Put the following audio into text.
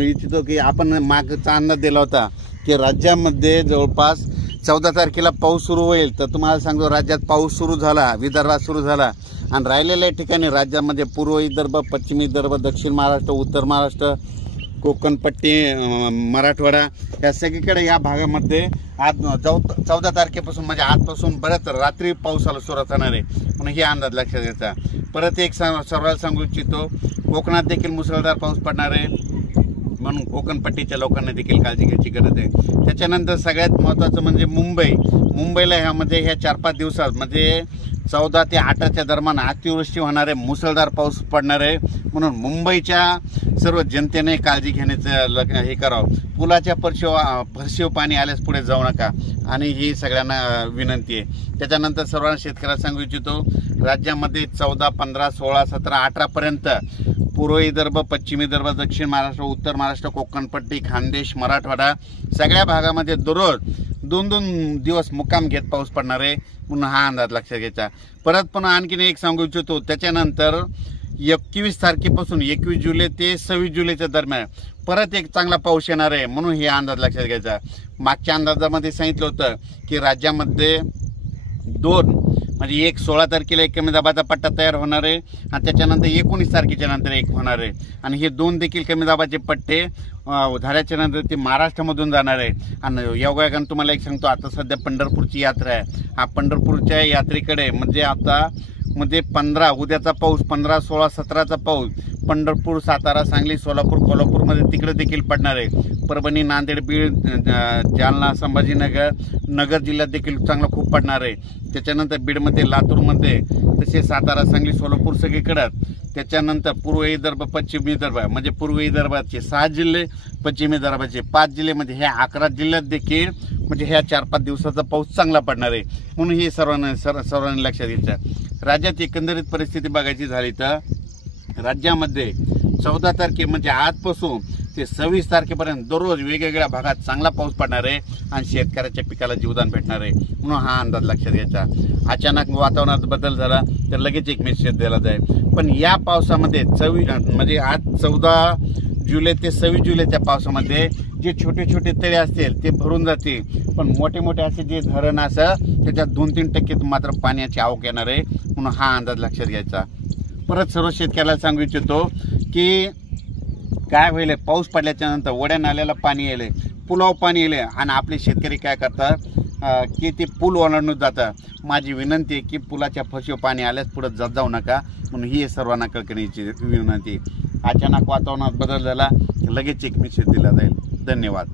इच्छितो की आपण मागचा अंदाज दिला होता की राज्यामध्ये जवळपास 14 तारखेला पाऊस सुरू होईल। तर तुम्हाला सांगतो राज्यात पाऊस सुरू झाला, विदर्भात सुरू झाला आणि राहिलेल्या ठिकाणी राज्यामध्ये पूर्व विदर्भ, पश्चिम विदर्भ, दक्षिण महाराष्ट्र, उत्तर महाराष्ट्र, कोकण पट्टी, मराठवाडा या सगळीकडे या भागामध्ये आज 14 तारखेपासून म्हणजे आजपासून बरंच रात्री पावसाला सुरुवात होणार आहे म्हणून हे अंदाज लक्षात घ्यायचा। परत एक सर्वांना सांगू इच्छितो, कोकणात देखील मुसळधार पाऊस पडणार आहे म्हणून कोकण पट्टीच्या लोकांना देखील काळजी घ्यायची गरज आहे। त्याच्यानंतर सगळ्यात महत्त्वाचं म्हणजे मुंबईला ह्यामध्ये ह्या 4-5 दिवसात म्हणजे 14 ते 18च्या दरम्यान अतिवृष्टी होणार आहे, मुसळधार पाऊस पडणार आहे म्हणून मुंबईच्या सर्व जनतेने काळजी घेण्याचं हे करावं। पुलाच्या फरशीव पाणी आल्यास पुढे जाऊ नका आणि ही सगळ्यांना विनंती आहे। त्याच्यानंतर सर्वांना शेतकऱ्याला सांगू इच्छितो, राज्यामध्ये 14, 15, 16, 17, 18 पर्यंत पूर्व विदर्भ, पश्चिम विदर्भ, दक्षिण महाराष्ट्र, उत्तर महाराष्ट्र, कोकणपट्टी, खानदेश, मराठवाडा सगळ्या भागामध्ये दररोज 2-2 दिवस मुक्काम घेत पाऊस पडणार आहे म्हणून हा अंदाज लक्षात घ्यायचा। परत पण आणखीन एक सांगू इच्छितो, त्याच्यानंतर 21 तारखेपासून 21 जुलै ते 26 जुलैच्या दरम्यान परत एक चांगला पाऊस येणार आहे म्हणून हे अंदाज लक्षात घ्यायचा। मागच्या अंदाजामध्ये सांगितलं होतं की राज्यामध्ये 2 म्हणजे एक 16 तारखेला एक कमी दाबाचा पट्टा तयार होणार आहे आणि त्याच्यानंतर 19 तारखेच्या नंतर एक होणार आहे आणि हे 2 देखील कमी दाबाचे पट्टे झाल्याच्या नंतर ते महाराष्ट्रामधून जाणार आहे। आणि योगायोगाने तुम्हाला एक सांगतो, आता सध्या पंढरपूरची यात्रा आहे, हा पंढरपूरच्या यात्रेकडे म्हणजे आता मध्ये 15 उद्याचा पाऊस, 15, 16, 17चा पाऊस पंढरपूर, सातारा, सांगली, सोलापूर, कोल्हापूरमध्ये तिकडे देखील पडणार आहे। परभणी, नांदेड, बीड, जालना, संभाजीनगर, नगर जिल्ह्यात देखील चांगला खूप पडणार आहे। त्याच्यानंतर बीडमध्ये, लातूरमध्ये, तसे सातारा, सांगली, सोलापूर सगळीकडे। त्याच्यानंतर पूर्व विदर्भ, पश्चिम विदर्भ म्हणजे पूर्व विदर्भाचे 6 जिल्हे, पश्चिम विदर्भाचे 5 जिल्ह्यामध्ये ह्या 11 जिल्ह्यात देखील म्हणजे ह्या 4-5 दिवसाचा पाऊस चांगला पडणार आहे म्हणून हे सर्वांनी लक्षात घ्यायचं। राज्यात एकंदरीत परिस्थिती बघायची झाली तर राज्यामध्ये 14 तारखे म्हणजे आजपासून ते 26 तारखेपर्यंत दररोज वेगवेगळ्या भागात चांगला पाऊस पडणार आहे आणि शेतकऱ्याच्या पिकाला जीवदान भेटणार आहे म्हणून हा अंदाज लक्षात घ्यायचा। अचानक वातावरणात बदल झाला तर लगेच एक मेसेज दिला जाईल, पण या पावसामध्ये म्हणजे आज 14 जुलै ते 26 जुलैच्या पावसामध्ये जे छोटे छोटे तळे असतील ते भरून जातील, पण मोठे मोठे असे जे धरण असं त्याच्यात 2-3% मात्र पाण्याची आवक येणार आहे म्हणून हा अंदाज लक्षात घ्यायचा। परत सर्व शेतकऱ्याला सांगू इच्छितो की काय होईल, पाऊस पडल्याच्या नंतर वड्या नाल्याला पाणी येईल, पुलाव पाणी येईल आणि आपले शेतकरी काय करतात की ते पूल ओलांडून जातात। माझी विनंती आहे की पुलाच्या फरशीवर पाणी आल्यास पुढे जाऊ नका म्हणून ही सर्वांना कळकळीची विनंती। अचानक वातावरणात बदल झाला लगेच एक मेसेज दिला जाईल। धन्यवाद।